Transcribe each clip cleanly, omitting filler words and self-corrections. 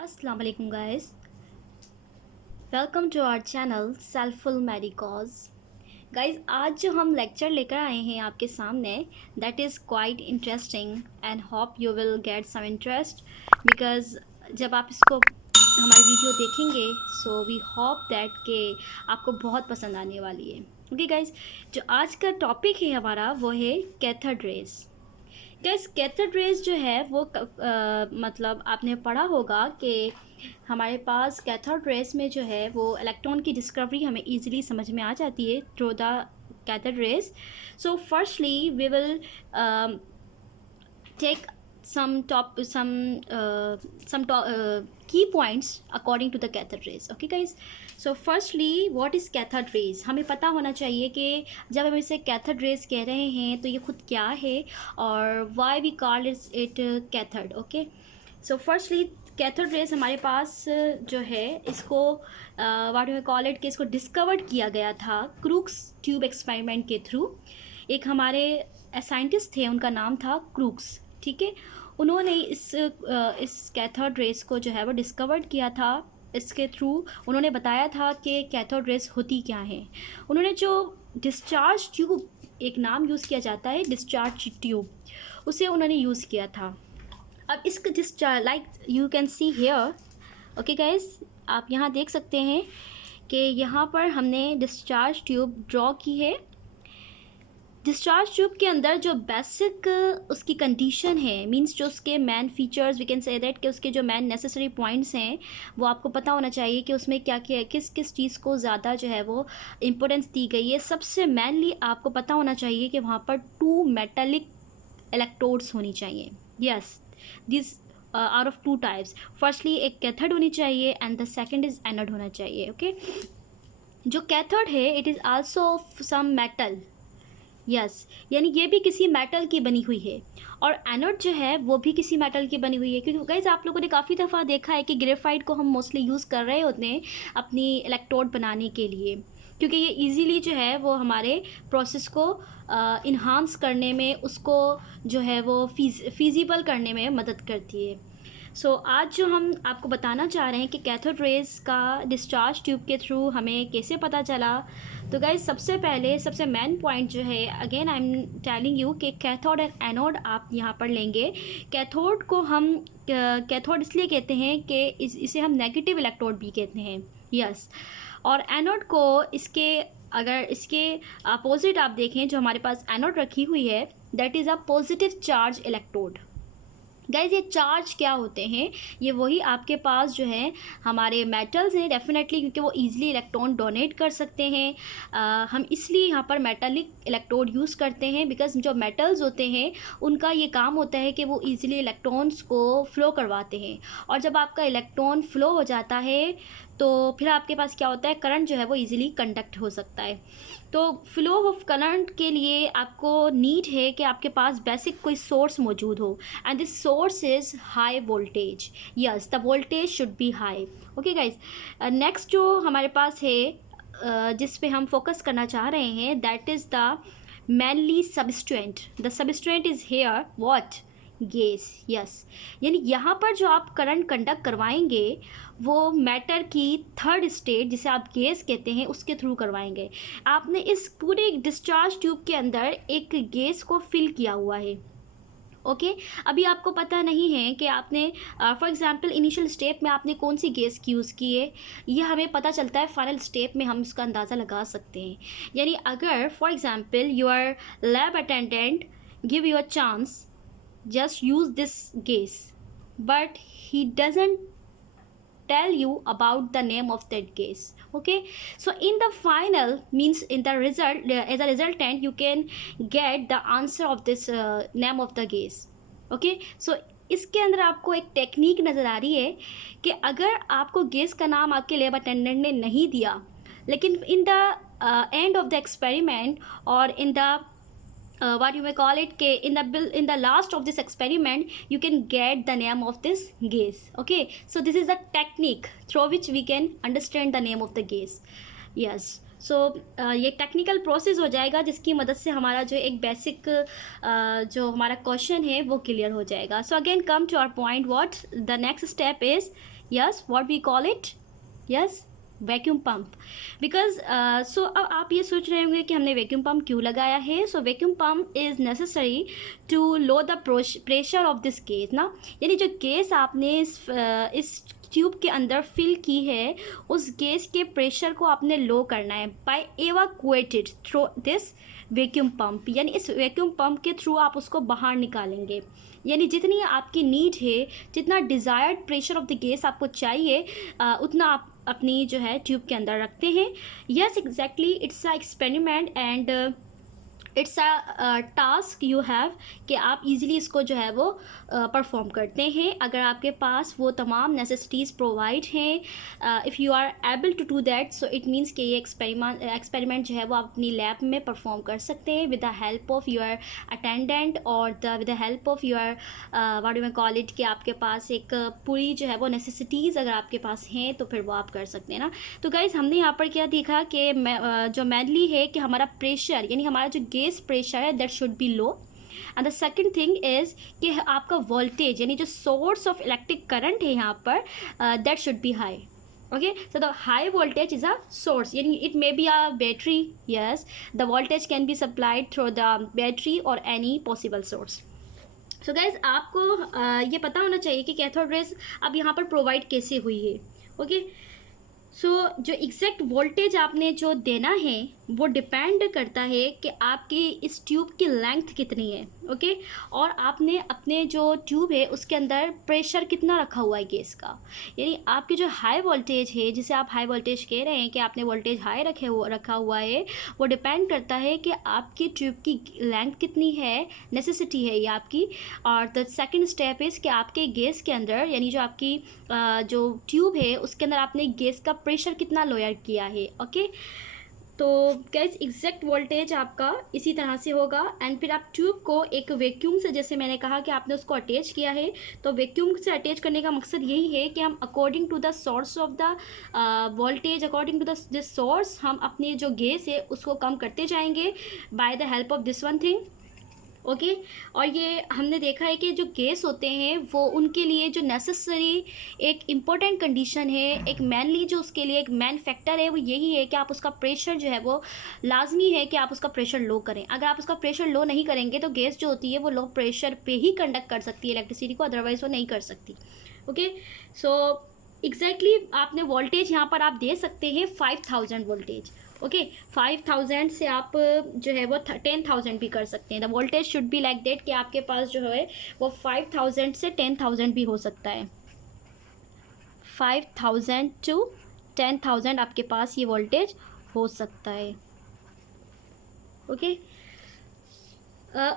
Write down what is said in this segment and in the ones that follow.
अस्सलाम वालेकुम guys, welcome to our channel Soulful Medicos. Guys, आज जो हम लेक्चर लेकर आए हैं आपके सामने, that is quite interesting and hope you will get some interest because जब आप इसको हमारी वीडियो देखेंगे सो वी होप दैट के आपको बहुत पसंद आने वाली है। ओके गाइस, जो आज का टॉपिक है हमारा वो है cathode rays. Gas, cathode rays जो है वो मतलब आपने पढ़ा होगा कि हमारे पास कैथोड रेज में जो है वो इलेक्ट्रॉन की डिस्कवरी हमें इजीली समझ में आ जाती है through the cathode rays. So firstly we will take some key points according to the cathode rays. Okay guys, so firstly what is cathode rays? हमें पता होना चाहिए कि जब हम इसे cathode rays कह रहे हैं तो ये खुद क्या है और why we call it cathode. Okay, so firstly cathode rays हमारे पास जो है इसको व्हाट वी कॉल इट कि इसको डिस्कवर्ड किया गया था क्रूक्स ट्यूब एक्सपेरिमेंट के थ्रू। एक हमारे साइंटिस्ट थे, उनका नाम था क्रूक्स, ठीक है। उन्होंने इस कैथोड रेज को जो है वो डिस्कवर्ड किया था। इसके थ्रू उन्होंने बताया था कि कैथोड रेज होती क्या है। उन्होंने जो डिस्चार्ज ट्यूब, एक नाम यूज़ किया जाता है डिस्चार्ज ट्यूब, उसे उन्होंने यूज़ किया था। अब इसका discharge like you can see here, okay guys, आप यहाँ देख सकते हैं कि यहाँ पर हमने डिस्चार्ज ट्यूब ड्रॉ की है। डिस्चार्ज ट्यूब के अंदर जो बेसिक उसकी कंडीशन है, मींस जो उसके main features, we can say that कि उसके जो मैन नेसेसरी पॉइंट्स हैं वो आपको पता होना चाहिए कि उसमें क्या क्या, किस किस चीज़ को ज़्यादा जो है वो इम्पोर्टेंस दी गई है। सबसे मेनली आपको पता होना चाहिए कि वहाँ पर 2 मेटालिक इलेक्ट्रोड्स होनी चाहिए। Yes, this are of 2 types. Firstly एक कैथोड होनी चाहिए and the second is anode होना चाहिए। ओके, जो कैथोड है it is also of some metal. Yes, यानी ये भी किसी मेटल की बनी हुई है और एनोड जो है वो भी किसी मेटल की बनी हुई है। क्योंकि गाइस आप लोगों ने काफ़ी दफ़ा देखा है कि ग्रेफाइट को हम मोस्टली यूज़ कर रहे होते हैं अपनी इलेक्ट्रोड बनाने के लिए, क्योंकि ये इजीली जो है वो हमारे प्रोसेस को इन्हांस करने में, उसको जो है वो फिजिबल करने में मदद करती है। सो आज जो हम आपको बताना चाह रहे हैं कि कैथोड रेज का डिस्चार्ज ट्यूब के थ्रू हमें कैसे पता चला। तो गाइज सबसे पहले सबसे मेन पॉइंट जो है, again I am telling you कि कैथोड एंड एनोड आप यहाँ पर लेंगे। कैथोड को हम कैथोड इसलिए कहते हैं कि इसे हम नेगेटिव इलेक्ट्रोड भी कहते हैं। यस, और एनोड को अगर इसके अपोजिट आप देखें, जो हमारे पास एनोड रखी हुई है that is a positive charge electrode. Guys ये चार्ज क्या होते हैं? ये वही आपके पास जो है हमारे मेटल्स हैं डेफिनेटली, क्योंकि वो इजीली इलेक्ट्रॉन डोनेट कर सकते हैं। हम इसलिए यहाँ पर मेटालिक इलेक्ट्रोड यूज़ करते हैं बिकॉज जो मेटल्स होते हैं उनका ये काम होता है कि वो इजीली इलेक्ट्रॉन्स को फ्लो करवाते हैं। और जब आपका इलेक्ट्रॉन फ्लो हो जाता है तो फिर आपके पास क्या होता है, करंट जो है वो इजीली कंडक्ट हो सकता है। तो फ्लो ऑफ करंट के लिए आपको नीड है कि आपके पास बेसिक कोई सोर्स मौजूद हो and this source is high voltage. Yes, the voltage should be high. Okay guys, next जो हमारे पास है जिस पे हम फोकस करना चाह रहे हैं that is the mainly substrate. The substrate is here what? Gas. Yes, यानी यहाँ पर जो आप करंट कंडक्ट करवाएंगे वो मैटर की थर्ड स्टेट, जिसे आप गैस कहते हैं, उसके थ्रू करवाएंगे। आपने इस पूरे डिस्चार्ज ट्यूब के अंदर एक गैस को फिल किया हुआ है। ओके, अभी आपको पता नहीं है कि आपने फॉर एग्जांपल इनिशियल स्टेप में आपने कौन सी गैस की यूज़ की है, ये हमें पता चलता है फाइनल स्टेप में, हम इसका अंदाज़ा लगा सकते हैं। यानी अगर for example your lab attendant give you a chance, just use this gas, but he doesn't tell you about the name of that gas. Okay, so in the final means in the result, as a resultant you can get the answer of this name of the gas. Okay, so इसके अंदर आपको एक technique नज़र आ रही है कि अगर आपको गैस का नाम आपके लैब अटेंडेंट ने नहीं दिया, लेकिन in the end of the experiment और in the what you may call it के in the last of this experiment you can get the name of this gas. Okay, so this is the technique through which we can understand the name of the gas. Yes, so ये technical process हो जाएगा जिसकी मदद से हमारा जो एक basic जो हमारा क्वेश्चन है वो क्लियर हो जाएगा। So again come to our point, what the next step is yes, what we call it, yes, vacuum pump. Because so अब आप ये सोच रहे होंगे कि हमने वैक्यूम पंप क्यों लगाया है। So vacuum pump is necessary to low the pressure of this gas ना, यानी जो गैस आपने इस ट्यूब के अंदर फिल की है उस गैस के प्रेशर को आपने लो करना है by evacuated through this vacuum pump, यानी इस वैक्यूम पंप के थ्रू आप उसको बाहर निकालेंगे। यानी जितनी आपकी नीड है, जितना desired pressure of the gas आपको चाहिए उतना आप अपनी जो है ट्यूब के अंदर रखते हैं। Yes exactly, it's a experiment and it's a task you have कि आप इजीली इसको जो है वो परफॉर्म करते हैं अगर आपके पास वो तमाम नेसेसिटीज़ प्रोवाइड हैं। If you are able to do that, so it means कि ये एक्सपेरिमेंट जो है वो आप अपनी लैब में परफॉर्म कर सकते हैं with the help of your attendant और with the help of your what do I call it, कि आपके पास एक पूरी जो है वो नेसेसिटीज़ अगर आपके पास हैं तो फिर वो आप कर सकते हैं ना। तो गाइज़ हमने यहाँ पर क्या देखा कि जो मेनली है कि हमारा प्रेशर यानी हमारा जो गैस प्रेशर है that should be low, and the second thing is कि आपका वोल्टेज यानी जो सोर्स ऑफ इलेक्ट्रिक करंट है यहाँ पर that should be high. Okay, so the high voltage is a source, yani it may be a battery, yes, the voltage can be supplied through the battery or any possible source. So guys, आपको ये पता होना चाहिए कि cathode rays अब यहाँ पर provide कैसे हुई है। ओके, सो जो एग्जैक्ट वोल्टेज आपने जो देना है वो डिपेंड करता है कि आपकी इस ट्यूब की लेंथ कितनी है। ओके, और आपने अपने जो ट्यूब है उसके अंदर प्रेशर कितना रखा हुआ है गैस का, यानी आपकी जो हाई वोल्टेज है जिसे आप हाई वोल्टेज कह रहे हैं कि आपने वोल्टेज हाई रखा हुआ है, वो डिपेंड करता है कि आपकी ट्यूब की लेंथ कितनी है, नेसेसिटी है ये आपकी। और द सेकंड स्टेप इज़ कि आपके गैस के अंदर यानी जो आपकी जो ट्यूब है उसके अंदर आपने गैस का प्रेशर कितना लोअर किया है। ओके, तो गाइस एग्जैक्ट वोल्टेज आपका इसी तरह से होगा एंड फिर आप ट्यूब को एक वैक्यूम से, जैसे मैंने कहा कि आपने उसको अटैच किया है, तो वैक्यूम से अटैच करने का मकसद यही है कि हम according to the source of the voltage, according to the source हम अपने जो गैस है उसको कम करते जाएंगे by the help of this one thing. Okay, और ये हमने देखा है कि जो गैस होते हैं वो उनके लिए जो नेसेसरी एक इम्पोर्टेंट कंडीशन है, एक मेनली जो उसके लिए एक मेन फैक्टर है वो यही है कि आप उसका प्रेशर जो है वो लाजमी है कि आप उसका प्रेशर लो करें। अगर आप उसका प्रेशर लो नहीं करेंगे तो गैस जो होती है वो लो प्रेशर पे ही कंडक्ट कर सकती है इलेक्ट्रिसिटी को, अदरवाइज़ वो नहीं कर सकती। ओके, सो एग्जैक्टली आपने वोल्टेज यहाँ पर आप दे सकते हैं 5000 वोल्टेज। ओके, 5000 से आप जो है वो 10,000 भी कर सकते हैं। The voltage should be like that कि आपके पास जो है वो 5000 से 10,000 भी हो सकता है। 5000 टू 10,000 आपके पास ये वोल्टेज हो सकता है। ओके,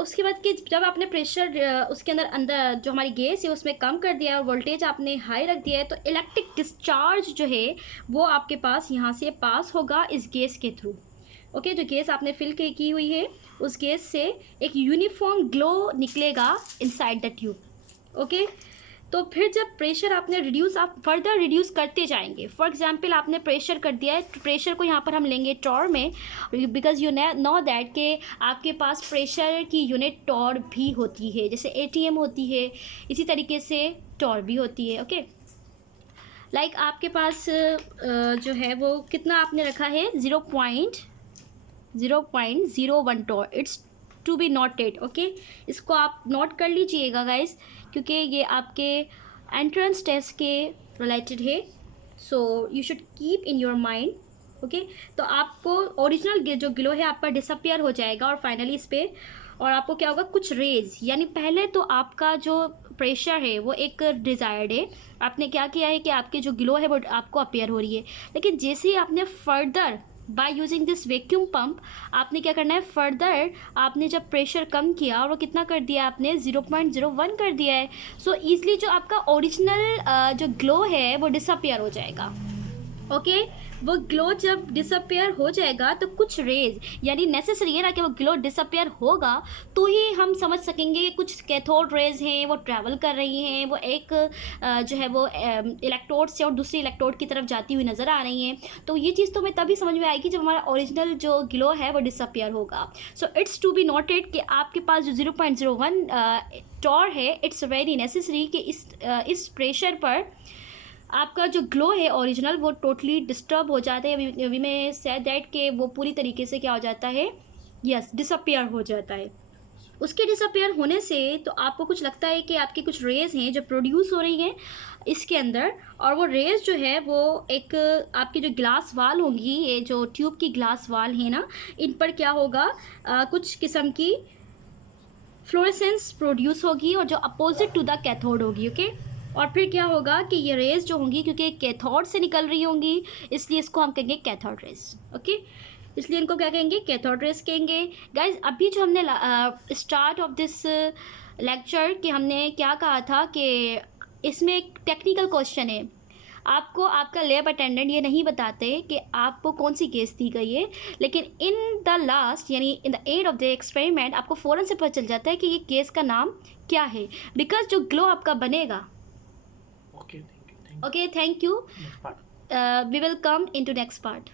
उसके बाद कि जब आपने प्रेशर उसके अंदर जो हमारी गैस है उसमें कम कर दिया और वोल्टेज आपने हाई रख दिया है, तो इलेक्ट्रिक डिस्चार्ज जो है वो आपके पास यहाँ से पास होगा इस गैस के थ्रू। ओके, जो गैस आपने फिल की हुई है उस गैस से एक यूनिफॉर्म ग्लो निकलेगा इनसाइड द ट्यूब। ओके, तो फिर जब प्रेशर आपने रिड्यूस, आप फर्दर रिड्यूस करते जाएंगे। फॉर एग्जांपल आपने प्रेशर कर दिया है, प्रेशर को यहाँ पर हम लेंगे टॉर में, बिकॉज यू नो दैट कि आपके पास प्रेशर की यूनिट टॉर भी होती है, जैसे ATM होती है इसी तरीके से टॉर भी होती है। ओके, लाइक आपके पास जो है वो कितना आपने रखा है 0.01 torr, it's to be noted. Okay, इसको आप नोट कर लीजिएगा गाइस, क्योंकि ये आपके एंट्रेंस टेस्ट के रिलेटेड है, so you should keep in your mind. Okay, तो आपको ओरिजिनल जो ग्लो है आपका डिसअपियर हो जाएगा और फाइनली इस पर और आपको क्या होगा, कुछ रेज, यानी पहले तो आपका जो प्रेशर है वो एक डिज़ायर्ड है, आपने क्या किया है कि आपकी जो ग्लो है वो आपको अपियर हो रही है, लेकिन जैसे ही आपने further by using this vacuum pump आपने क्या करना है, फर्दर आपने जब प्रेशर कम किया और वो कितना कर दिया आपने 0.01 कर दिया है, सो ईजिली जो आपका ओरिजिनल जो ग्लो है वो डिसअपियर हो जाएगा। ओके, वो ग्लो जब डिसअपियर हो जाएगा तो कुछ रेज, यानी नेसेसरी है ना कि वो ग्लो डिसअपियर होगा तो ही हम समझ सकेंगे कि कुछ कैथोड रेज हैं वो ट्रैवल कर रही हैं, वो एक जो है वो इलेक्ट्रोड से और दूसरी इलेक्ट्रोड की तरफ जाती हुई नज़र आ रही हैं। तो ये चीज़ तो हमें तभी समझ में आएगी जब हमारा ओरिजिनल जो ग्लो है वो डिसअपियर होगा। So it's to be noted कि आपके पास जो 0.01 टॉर है, इट्स वेरी नेसेसरी कि इस प्रेशर पर आपका जो ग्लो है ओरिजिनल वो टोटली डिस्टर्ब हो जाता है। वी में से दैट कि वो पूरी तरीके से क्या हो जाता है, यस डिसअपियर हो जाता है। उसके डिसअपियर होने से तो आपको कुछ लगता है कि आपकी कुछ रेज हैं जो प्रोड्यूस हो रही हैं इसके अंदर, और वो रेज जो है वो एक आपकी जो ग्लास वाल होंगी, ये जो ट्यूब की ग्लास वाल है ना, इन पर क्या होगा, कुछ किस्म की फ्लोरेसेंस प्रोड्यूस होगी और जो अपोजिट टू द कैथोड होगी। ओके, और फिर क्या होगा कि ये रेज जो होंगी क्योंकि कैथोड से निकल रही होंगी, इसलिए इसको हम कहेंगे कैथोड रेज। ओके, इसलिए इनको क्या कहेंगे, कैथोड रेज कहेंगे। गाइज अभी जो हमने स्टार्ट ऑफ दिस लेक्चर कि हमने क्या कहा था कि इसमें एक टेक्निकल क्वेश्चन है, आपको आपका लैब अटेंडेंट ये नहीं बताते कि आपको कौन सी केस दी गई है, लेकिन इन द लास्ट यानी इन the end of the experiment आपको फ़ौरन से पता चल जाता है कि ये केस का नाम क्या है, बिकॉज जो ग्लो आपका बनेगा। Okay, thank you. Okay, thank you. Next part. We will come into next part.